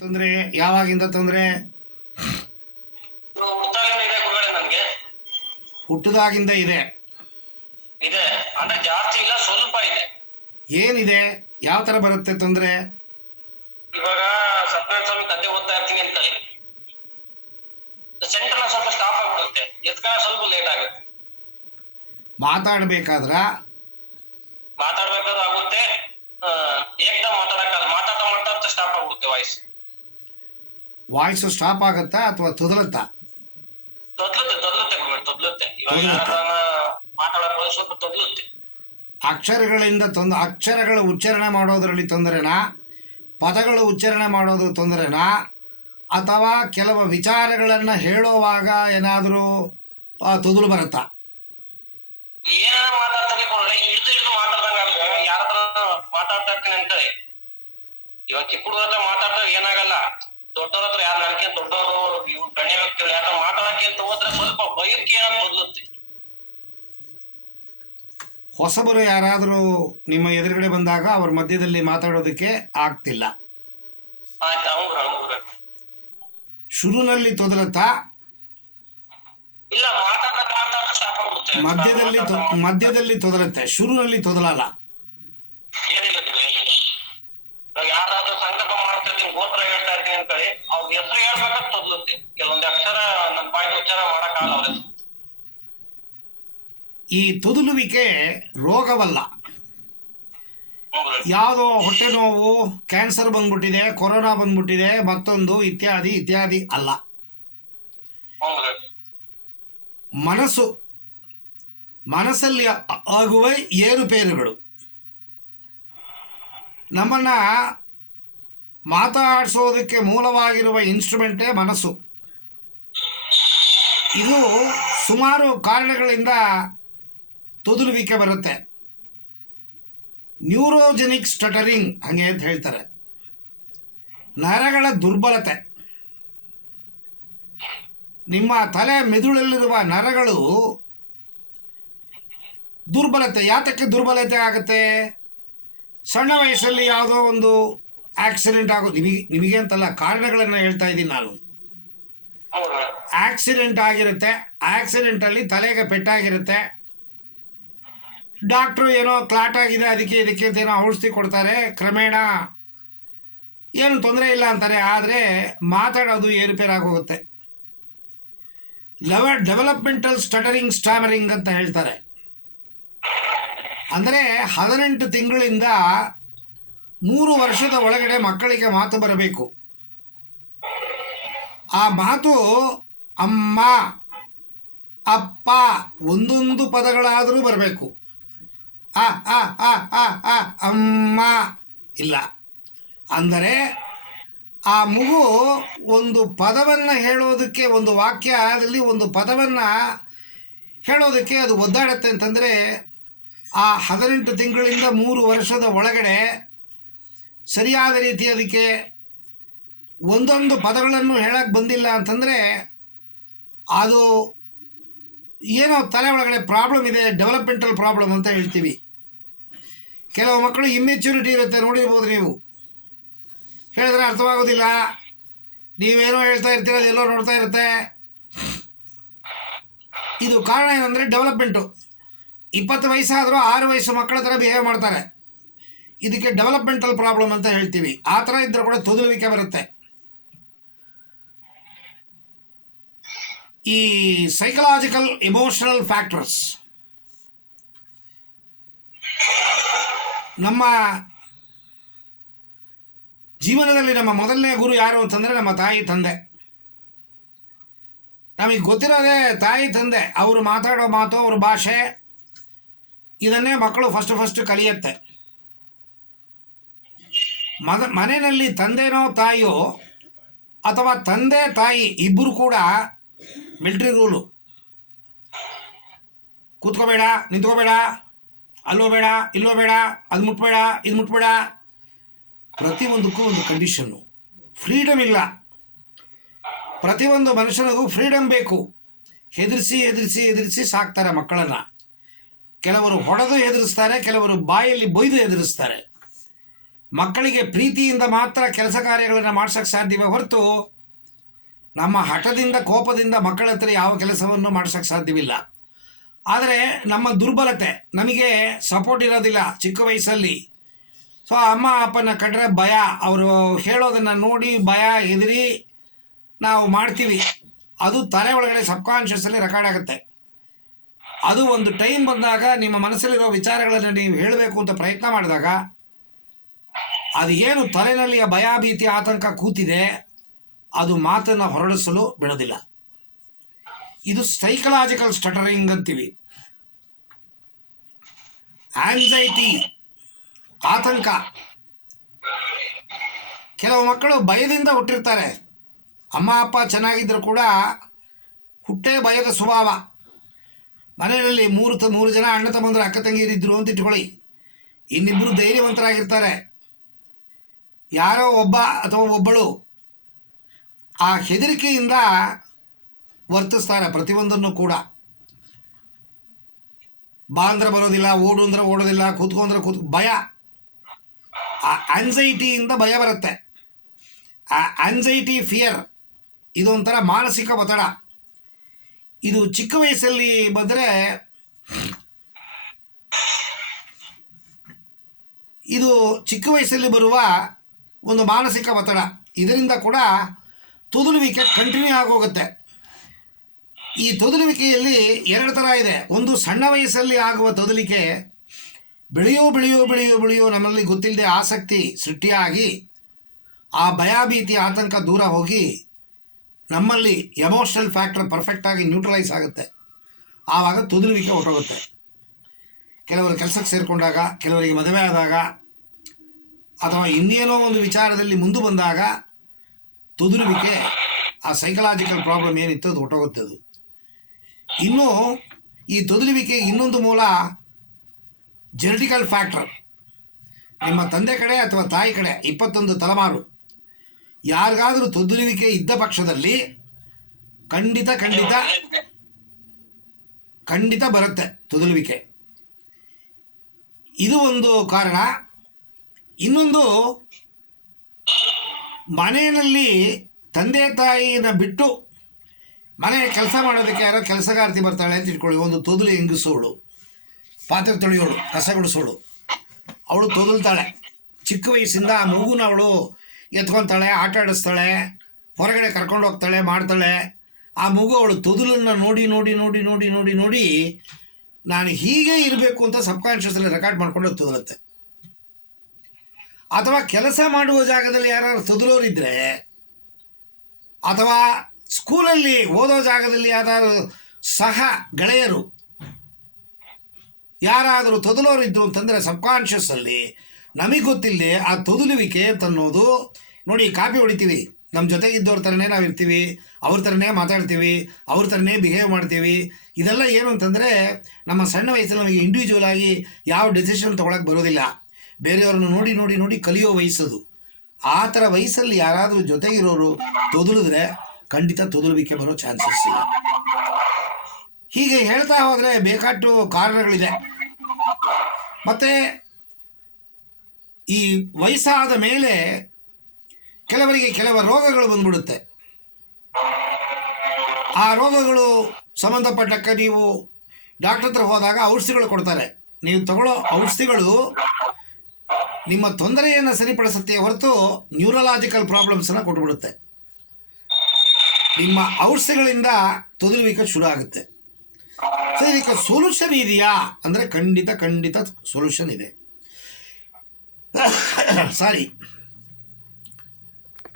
ತೊಂದರೆ ಯಾವಾಗಿಂದ ತೊಂದ್ರೆ? ಇದು ಹುಟ್ಟಾಗಿಂದ ಇದೆ ನನ್ಗೆ ಹುಟ್ಟದಾಗಿಂದ ಇದೆ. ಇದೆ. ಅಂದ್ರೆ ಜಾಸ್ತಿ ಇಲ್ಲ ಸ್ವಲ್ಪ ಇದೆ. ಏನಿದೆ? ಯಾವ ತರ ಬರುತ್ತೆ ತೊಂದ್ರೆ? ಇವಾಗ ವಾಯ್ಸು ಸ್ಟಾಪ್ ಆಗುತ್ತಾ ಅಥವಾ ತೊದಲತ್ತಾ? ಅಕ್ಷರಗಳಿಂದ ತೊಂದ ಅಕ್ಷರಗಳು ಉಚ್ಚಾರಣೆ ಮಾಡೋದರಲ್ಲಿ ತೊಂದರೆನಾ? ಪದಗಳು ಉಚ್ಚಾರಣೆ ಮಾಡೋದು ತೊಂದರೆನಾ? ಅಥವಾ ಕೆಲವು ವಿಚಾರಗಳನ್ನು ಹೇಳುವಾಗ ಏನಾದರೂ ತೊದಲು ಬರುತ್ತಾ? ಮಾತಾಡ್ತಾ ಇರ್ತೀನಿ ಇವಾಗ ಚಿಕ್ಕ ಹುಡುಗ ಹತ್ರ ಮಾತಾಡ್ತಾರೆ ಏನಾಗಲ್ಲ. ದೊಡ್ಡವ್ರ ಹತ್ರ ಯಾರು ನನಗೆ ದೊಡ್ಡವರು ಇವ್ರು ಗಣ್ಯ ವ್ಯಕ್ತಿಗಳು ಯಾರು ಮಾತಾಡಕ್ಕೆ ಅಂತ ಹೋದ್ರೆ ಸ್ವಲ್ಪ ಭಯಕ್ಕೆ ಬದಲುತ್ತೆ. ಹೊಸಬರು ಯಾರಾದರೂ ನಿಮ್ಮ ಎದುರುಗಡೆ ಬಂದಾಗ ಅವ್ರ ಮಧ್ಯದಲ್ಲಿ ಮಾತಾಡೋದಕ್ಕೆ ಆಗ್ತಿಲ್ಲ. ಶುರುನಲ್ಲಿ ತೊದಲತ್ತಾ ಮಧ್ಯದಲ್ಲಿ ಮಧ್ಯದಲ್ಲಿ ತೊದಲತ್ತೆ ಶುರುನಲ್ಲಿ ತೊದಲಲ್ಲ. ಈ ತುದುಲುವಿಕೆ ರೋಗವಲ್ಲ. ಯಾವುದೋ ಹೊಟ್ಟೆ ನೋವು, ಕ್ಯಾನ್ಸರ್ ಬಂದ್ಬಿಟ್ಟಿದೆ, ಕೊರೋನಾ ಬಂದ್ಬಿಟ್ಟಿದೆ, ಮತ್ತೊಂದು ಇತ್ಯಾದಿ ಇತ್ಯಾದಿ ಅಲ್ಲ. ಮನಸ್ಸು, ಮನಸ್ಸಲ್ಲಿ ಆಗುವ ಏರುಪೇರುಗಳು. ನಮ್ಮನ್ನ ಮಾತಾಡಿಸೋದಕ್ಕೆ ಮೂಲವಾಗಿರುವ ಇನ್ಸ್ಟ್ರೂಮೆಂಟೇ ಮನಸ್ಸು. ಇದು ಸುಮಾರು ಕಾರಣಗಳಿಂದ ತೊದಲುವಿಕೆ ಬರುತ್ತೆ. ನ್ಯೂರೋಜೆನಿಕ್ ಸ್ಟಟರಿಂಗ್ ಹಾಗೆ ಅಂತ ಹೇಳ್ತಾರೆ. ನರಗಳ ದುರ್ಬಲತೆ. ನಿಮ್ಮ ತಲೆ ಮೆದುಳಲ್ಲಿರುವ ನರಗಳು ದುರ್ಬಲತೆ. ಯಾತಕ್ಕೆ ದುರ್ಬಲತೆ ಆಗುತ್ತೆ? ಸಣ್ಣ ವಯಸ್ಸಲ್ಲಿ ಯಾವುದೋ ಒಂದು ಆಕ್ಸಿಡೆಂಟ್ ಆಗೋ ನಿಮಗೆ ನಿಮಗೆ ಅಂತಲ್ಲ ಕಾರಣಗಳನ್ನು ಹೇಳ್ತಾ ಇದ್ದೀನಿ ನಾನು. ಆಕ್ಸಿಡೆಂಟ್ ಆಗಿರುತ್ತೆ. ಆಕ್ಸಿಡೆಂಟಲ್ಲಿ ತಲೆಗೆ ಪೆಟ್ಟಾಗಿರುತ್ತೆ. ಡಾಕ್ಟ್ರು ಏನೋ ಕ್ಲಾಟ್ ಆಗಿದೆ ಅದಕ್ಕೆ ಇದಕ್ಕೆ ಅಂತ ಏನೋ ಔಷಧಿ ಕೊಡ್ತಾರೆ, ಕ್ರಮೇಣ ಏನು ತೊಂದರೆ ಇಲ್ಲ ಅಂತಾರೆ, ಆದರೆ ಮಾತಾಡೋದು ಏರುಪೇರ್ ಆಗೋಗುತ್ತೆ. ಲೆವ ಡೆವಲಪ್ಮೆಂಟಲ್ ಸ್ಟಟರಿಂಗ್ ಸ್ಟಾಮರಿಂಗ್ ಅಂತ ಹೇಳ್ತಾರೆ. ಅಂದರೆ ಹದಿನೆಂಟು ತಿಂಗಳಿಂದ ಮೂರು ವರ್ಷದ ಒಳಗಡೆ ಮಕ್ಕಳಿಗೆ ಮಾತು ಬರಬೇಕು. ಆ ಮಾತು ಅಮ್ಮ, ಅಪ್ಪ ಒಂದೊಂದು ಪದಗಳಾದರೂ ಬರಬೇಕು. ಆ ಆ ಆ ಅಮ್ಮ. ಇಲ್ಲ. ಅಂದರೆ ಆ ಮಗು ಒಂದು ಪದವನ್ನು ಹೇಳೋದಕ್ಕೆ ಒಂದು ವಾಕ್ಯದಲ್ಲಿ ಒಂದು ಪದವನ್ನು ಹೇಳೋದಕ್ಕೆ ಅದು ಒದ್ದಾಡುತ್ತೆ ಅಂತಂದರೆ ಆ ಹದಿನೆಂಟು ತಿಂಗಳಿಂದ ಮೂರು ವರ್ಷದ ಒಳಗಡೆ ಸರಿಯಾದ ರೀತಿ ಅದಕ್ಕೆ ಒಂದೊಂದು ಪದಗಳನ್ನು ಹೇಳಕ್ಕೆ ಬಂದಿಲ್ಲ ಅಂತಂದರೆ ಅದು ಏನೋ ತಲೆ ಒಳಗಡೆ ಪ್ರಾಬ್ಲಮ್ ಇದೆ ಡೆವಲಪ್ಮೆಂಟಲ್ ಪ್ರಾಬ್ಲಮ್ ಅಂತ ಹೇಳ್ತೀವಿ. ಕೆಲವು ಮಕ್ಕಳು ಇಮ್ಮೆಚ್ಯೂರಿಟಿ ಇರುತ್ತೆ, ನೋಡಿರ್ಬೋದು ನೀವು. ಹೇಳಿದ್ರೆ ಅರ್ಥವಾಗೋದಿಲ್ಲ. ನೀವೇನೋ ಹೇಳ್ತಾ ಇರ್ತೀರ ಎಲ್ಲೋ ನೋಡ್ತಾ ಇರುತ್ತೆ. ಇದು ಕಾರಣ ಏನಂದರೆ ಡೆವಲಪ್ಮೆಂಟು ಇಪ್ಪತ್ತು ವಯಸ್ಸಾದರೂ ಆರು ವಯಸ್ಸು ಮಕ್ಕಳ ಥರ ಬಿಹೇವ್ ಮಾಡ್ತಾರೆ. ಇದಕ್ಕೆ ಡೆವಲಪ್ಮೆಂಟಲ್ ಪ್ರಾಬ್ಲಮ್ ಅಂತ ಹೇಳ್ತೀವಿ. ಆ ಥರ ಇದ್ದರೂ ಕೂಡ ತೊದಲುವಿಕೆ ಬರುತ್ತೆ. ಈ ಸೈಕಲಾಜಿಕಲ್ ಎಮೋಷನಲ್ ಫ್ಯಾಕ್ಟರ್ಸ್ ನಮ್ಮ ಜೀವನದಲ್ಲಿ ನಮ್ಮ ಮೊದಲನೇ ಗುರು ಯಾರು ಅಂತಂದರೆ ನಮ್ಮ ತಾಯಿ ತಂದೆ. ನಮಗೆ ಗೊತ್ತಿರೋದೇ ತಾಯಿ ತಂದೆ. ಅವರು ಮಾತಾಡೋ ಮಾತು, ಅವ್ರ ಭಾಷೆ, ಇದನ್ನೇ ಮಕ್ಕಳು ಫಸ್ಟ್ ಫಸ್ಟ್ ಕಲಿಯುತ್ತೆ. ಮದ, ಮನೆಯಲ್ಲಿ ತಂದೆನೋ ತಾಯಿಯೋ ಅಥವಾ ತಂದೆ ತಾಯಿ ಇಬ್ಬರು ಕೂಡ ಮಿಲ್ಟ್ರಿ ರೂಲು ಕೂತ್ಕೋಬೇಡ, ನಿಂತ್ಕೋಬೇಡ. ಅಲ್ಲೋ ಬೇಡ, ಇಲ್ಲೋ ಬೇಡ, ಅದು ಮುಟ್ಬೇಡ, ಇದು ಮುಟ್ಬೇಡ. ಪ್ರತಿಯೊಂದಕ್ಕೂ ಒಂದು ಕಂಡೀಷನ್ನು ಫ್ರೀಡಮ್ ಇಲ್ಲ. ಪ್ರತಿಯೊಂದು ಮನುಷ್ಯನಿಗೂ ಫ್ರೀಡಮ್ ಬೇಕು. ಹೆದರಿಸಿ ಹೆದರಿಸಿ ಹೆದರಿಸಿ ಸಾಕ್ತಾರೆ ಮಕ್ಕಳನ್ನು. ಕೆಲವರು ಹೊಡೆದು ಹೆದರಿಸ್ತಾರೆ, ಕೆಲವರು ಬಾಯಲ್ಲಿ ಬೈದು ಹೆದರಿಸ್ತಾರೆ. ಮಕ್ಕಳಿಗೆ ಪ್ರೀತಿಯಿಂದ ಮಾತ್ರ ಕೆಲಸ ಕಾರ್ಯಗಳನ್ನು ಮಾಡ್ಸೋಕ್ಕೆ ಸಾಧ್ಯವೇ ಹೊರತು ನಮ್ಮ ಹಠದಿಂದ, ಕೋಪದಿಂದ ಮಕ್ಕಳ ಯಾವ ಕೆಲಸವನ್ನು ಮಾಡ್ಸೋಕ್ಕೆ ಸಾಧ್ಯವಿಲ್ಲ. ಆದರೆ ನಮ್ಮ ದುರ್ಬಲತೆ, ನಮಗೆ ಸಪೋರ್ಟ್ ಇರೋದಿಲ್ಲ ಚಿಕ್ಕ ವಯಸ್ಸಲ್ಲಿ. ಸೊ ಅಮ್ಮ, ಅಪ್ಪನ ಕಂಡ್ರೆ ಭಯ. ಅವರು ಹೇಳೋದನ್ನು ನೋಡಿ ಭಯ ಹೆದರಿ ನಾವು ಮಾಡ್ತೀವಿ. ಅದು ತಲೆ ಒಳಗಡೆ ಸಬ್ಕಾನ್ಷಿಯಸ್ಸಲ್ಲಿ ರೆಕಾರ್ಡ್ ಆಗುತ್ತೆ. ಅದು ಒಂದು ಟೈಮ್ ಬಂದಾಗ ನಿಮ್ಮ ಮನಸ್ಸಲ್ಲಿರೋ ವಿಚಾರಗಳನ್ನು ನೀವು ಹೇಳಬೇಕು ಅಂತ ಪ್ರಯತ್ನ ಮಾಡಿದಾಗ ಅದು ಏನು ತಲೆನಲ್ಲಿ ಭಯ ಭೀತಿ, ಆತಂಕ ಕೂತಿದೆ, ಅದು ಮಾತನ್ನು ಹೊರಡಿಸಲು ಬಿಡೋದಿಲ್ಲ. ಇದು ಸೈಕಲಾಜಿಕಲ್ ಸ್ಟಟರಿಂಗ್ ಅಂತೀವಿ. ಆಂಗ್ಸೈಟಿ ಆತಂಕ. ಕೆಲವು ಮಕ್ಕಳು ಭಯದಿಂದ ಹುಟ್ಟಿರ್ತಾರೆ. ಅಮ್ಮ, ಅಪ್ಪ ಚೆನ್ನಾಗಿದ್ದರೂ ಕೂಡ ಹುಟ್ಟೇ ಭಯದ ಸ್ವಭಾವ. ಮನೆಯಲ್ಲಿ ಮೂರು ತ, ಮೂರು ಜನ ಅಣ್ಣ ತಮ್ಮಂದ್ರೆ ಅಕ್ಕ ತಂಗಿಯರಿದ್ದರು ಅಂತ ಇಟ್ಕೊಳ್ಳಿ. ಇನ್ನಿಬ್ಬರು ಧೈರ್ಯವಂತರಾಗಿರ್ತಾರೆ. ಯಾರೋ ಒಬ್ಬ ಅಥವಾ ಒಬ್ಬಳು ಆ ಹೆದರಿಕೆಯಿಂದ ವರ್ತಿಸ್ತಾರೆ, ಪ್ರತಿಯೊಂದನ್ನು ಕೂಡ. ಬಾ ಬರೋದಿಲ್ಲ ಓಡು ಅಂದ್ರೆ ಓಡೋದಿಲ್ಲ, ಕೂತ್ಕೊಂಡ್ರೆ ಕೂತ್, ಭಯ. ಆ ಆನ್ಸೈಟಿಯಿಂದ ಭಯ ಬರುತ್ತೆ. ಆ ಆನ್ಸೈಟಿ ಫಿಯರ್ ಇದೊಂಥರ ಮಾನಸಿಕ ಒತ್ತಡ. ಇದು ಚಿಕ್ಕ ವಯಸ್ಸಲ್ಲಿ ಬಂದರೆ ಇದು ಚಿಕ್ಕ ವಯಸ್ಸಲ್ಲಿ ಬರುವ ಒಂದು ಮಾನಸಿಕ ಒತ್ತಡ. ಇದರಿಂದ ಕೂಡ ತುದುಲುವಿಕೆ ಕಂಟಿನ್ಯೂ ಆಗೋಗುತ್ತೆ. ಈ ತೊದಲುವಿಕೆಯಲ್ಲಿ ಎರಡು ಥರ ಇದೆ. ಒಂದು ಸಣ್ಣ ವಯಸ್ಸಲ್ಲಿ ಆಗುವ ತೊದಲಿಕೆ, ಬೆಳೆಯೋ ಬೆಳೆಯೋ ಬೆಳೆಯೋ ಬೆಳೆಯೋ ನಮ್ಮಲ್ಲಿ ಗೊತ್ತಿಲ್ಲದೆ ಆಸಕ್ತಿ ಸೃಷ್ಟಿಯಾಗಿ, ಆ ಭಯಭೀತಿ ಆತಂಕ ದೂರ ಹೋಗಿ ನಮ್ಮಲ್ಲಿ ಎಮೋಷನಲ್ ಫ್ಯಾಕ್ಟರ್ ಪರ್ಫೆಕ್ಟಾಗಿ ನ್ಯೂಟ್ರಲೈಸ್ ಆಗುತ್ತೆ. ಆವಾಗ ತೊದಲುವಿಕೆ ಹೊರಟೋಗುತ್ತೆ. ಕೆಲವರು ಕೆಲಸಕ್ಕೆ ಸೇರಿಕೊಂಡಾಗ, ಕೆಲವರಿಗೆ ಮದುವೆ ಆದಾಗ, ಅಥವಾ ಇನ್ನೇನೋ ಒಂದು ವಿಚಾರದಲ್ಲಿ ಮುಂದೆ ಬಂದಾಗ ತೊದಲುವಿಕೆ ಆ ಸೈಕಲಾಜಿಕಲ್ ಪ್ರಾಬ್ಲಮ್ ಏನಿತ್ತು ಅದು ಹೊಟ್ಟೋಗುತ್ತೆ ಅದು. ಇನ್ನು ಈ ತೊದಲುವಿಕೆ ಇನ್ನೊಂದು ಮೂಲ ಜೆನೆಟಿಕಲ್ ಫ್ಯಾಕ್ಟರ್. ನಿಮ್ಮ ತಂದೆ ಕಡೆ ಅಥವಾ ತಾಯಿ ಕಡೆ ಇಪ್ಪತ್ತೊಂದು ತಲೆಮಾರು. ಯಾರಿಗಾದರೂ ತೊದಲುವಿಕೆ ಇದ್ದ ಪಕ್ಷದಲ್ಲಿ ಖಂಡಿತ ಖಂಡಿತ ಖಂಡಿತ ಬರುತ್ತೆ ತೊದಲುವಿಕೆ. ಇದು ಒಂದು ಕಾರಣ. ಇನ್ನೊಂದು, ಮನೆಯಲ್ಲಿ ತಂದೆ ತಾಯಿನ ಬಿಟ್ಟು ಮನೆ ಕೆಲಸ ಮಾಡೋದಕ್ಕೆ ಯಾರೋ ಕೆಲಸಗಾರ್ತಿ ಬರ್ತಾಳೆ ಅಂತ ಇಟ್ಕೊಳ್ಳಿ. ಒಂದು ತೊದಲು ಹೆಂಗಸೋಳು ಪಾತ್ರೆ ತೊಳೆಯೋಳು ಕಸ ಗುಡಿಸೋಳು ಅವಳು ತೊದಲ್ತಾಳೆ. ಚಿಕ್ಕ ವಯಸ್ಸಿಂದ ಆ ಮಗುನ ಅವಳು ಎತ್ಕೊತಾಳೆ, ಆಟ ಆಡಿಸ್ತಾಳೆ, ಹೊರಗಡೆ ಕರ್ಕೊಂಡು ಹೋಗ್ತಾಳೆ, ಮಾಡ್ತಾಳೆ. ಆ ಮಗು ಅವಳು ತೊದಲನ್ನು ನೋಡಿ ನೋಡಿ ನೋಡಿ ನೋಡಿ ನೋಡಿ ನೋಡಿ ನಾನು ಹೀಗೆ ಇರಬೇಕು ಅಂತ ಸಬ್ಕಾನ್ಷಿಯಸ್ಲಿ ರೆಕಾರ್ಡ್ ಮಾಡ್ಕೊಂಡು ತೊದಲತ್ತೆ. ಅಥವಾ ಕೆಲಸ ಮಾಡುವ ಜಾಗದಲ್ಲಿ ಯಾರು ತೊದಲೋರಿದ್ರೆ ಅಥವಾ ಸ್ಕೂಲಲ್ಲಿ ಓದೋ ಜಾಗದಲ್ಲಿ ಯಾರಾದರೂ ಸಹ ಗೆಳೆಯರು, ಯಾರಾದರೂ ತೊದಲೋರಿದ್ರು ಅಂತಂದರೆ ಸಬ್ಕಾನ್ಷಿಯಸ್ಸಲ್ಲಿ ನಮಗೆ ಗೊತ್ತಿಲ್ಲದೆ ಆ ತೊದಲುವಿಕೆ ಅಂತನ್ನೋದು ನೋಡಿ ಕಾಪಿ ಹೊಡಿತೀವಿ. ನಮ್ಮ ಜೊತೆಗಿದ್ದವ್ರ ಥರನೇ ನಾವು ಇರ್ತೀವಿ ಅವ್ರ ಥರನೇ ಮಾತಾಡ್ತೀವಿ, ಅವ್ರ ಥರನೇ ಬಿಹೇವ್ ಮಾಡ್ತೀವಿ. ಇದೆಲ್ಲ ಏನು ಅಂತಂದರೆ ನಮ್ಮ ಸಣ್ಣ ವಯಸ್ಸಲ್ಲಿ ನಮಗೆ ಇಂಡಿವಿಜುವಲ್ ಆಗಿ ಯಾವ ಡೆಸಿಷನ್ ತೊಗೊಳಕ್ಕೆ ಬರೋದಿಲ್ಲ. ಬೇರೆಯವ್ರನ್ನ ನೋಡಿ ನೋಡಿ ನೋಡಿ ಕಲಿಯೋ ವಯಸ್ಸದು. ಆ ಥರ ವಯಸ್ಸಲ್ಲಿ ಯಾರಾದರೂ ಜೊತೆಗಿರೋರು ತೊದಲಿದ್ರೆ ಖಂಡಿತ ತೊದಲುವಿಕೆ ಬರೋ ಚಾನ್ಸಸ್ ಇಲ್ಲ. ಹೀಗೆ ಹೇಳ್ತಾ ಹೋದರೆ ಬೇಕಾಟ್ಟು ಕಾರಣಗಳಿದೆ. ಮತ್ತು ಈ ವಯಸ್ಸಾದ ಮೇಲೆ ಕೆಲವರಿಗೆ ಕೆಲವು ರೋಗಗಳು ಬಂದ್ಬಿಡುತ್ತೆ. ಆ ರೋಗಗಳು ಸಂಬಂಧಪಟ್ಟಕ್ಕೆ ನೀವು ಡಾಕ್ಟರ್ ಹತ್ರ ಹೋದಾಗ ಔಷಧಿಗಳು ಕೊಡ್ತಾರೆ. ನೀವು ತಗೊಳ್ಳೋ ಔಷಧಿಗಳು ನಿಮ್ಮ ತೊಂದರೆಯನ್ನು ಸರಿಪಡಿಸುತ್ತೆ ಹೊರತು ನ್ಯೂರಲಾಜಿಕಲ್ ಪ್ರಾಬ್ಲಮ್ಸನ್ನು ಕೊಟ್ಬಿಡುತ್ತೆ. ನಿಮ್ಮ ಔಷಧಿಗಳಿಂದ ತೊದಲುವಿಕೆ ಶುರು ಆಗುತ್ತೆ ಸೊ ಇದಕ್ಕೆ ಸೊಲ್ಯೂಷನ್ ಇದೆಯಾ ಅಂದರೆ ಖಂಡಿತ ಖಂಡಿತ ಸೊಲ್ಯೂಷನ್ ಇದೆ ಸಾರಿ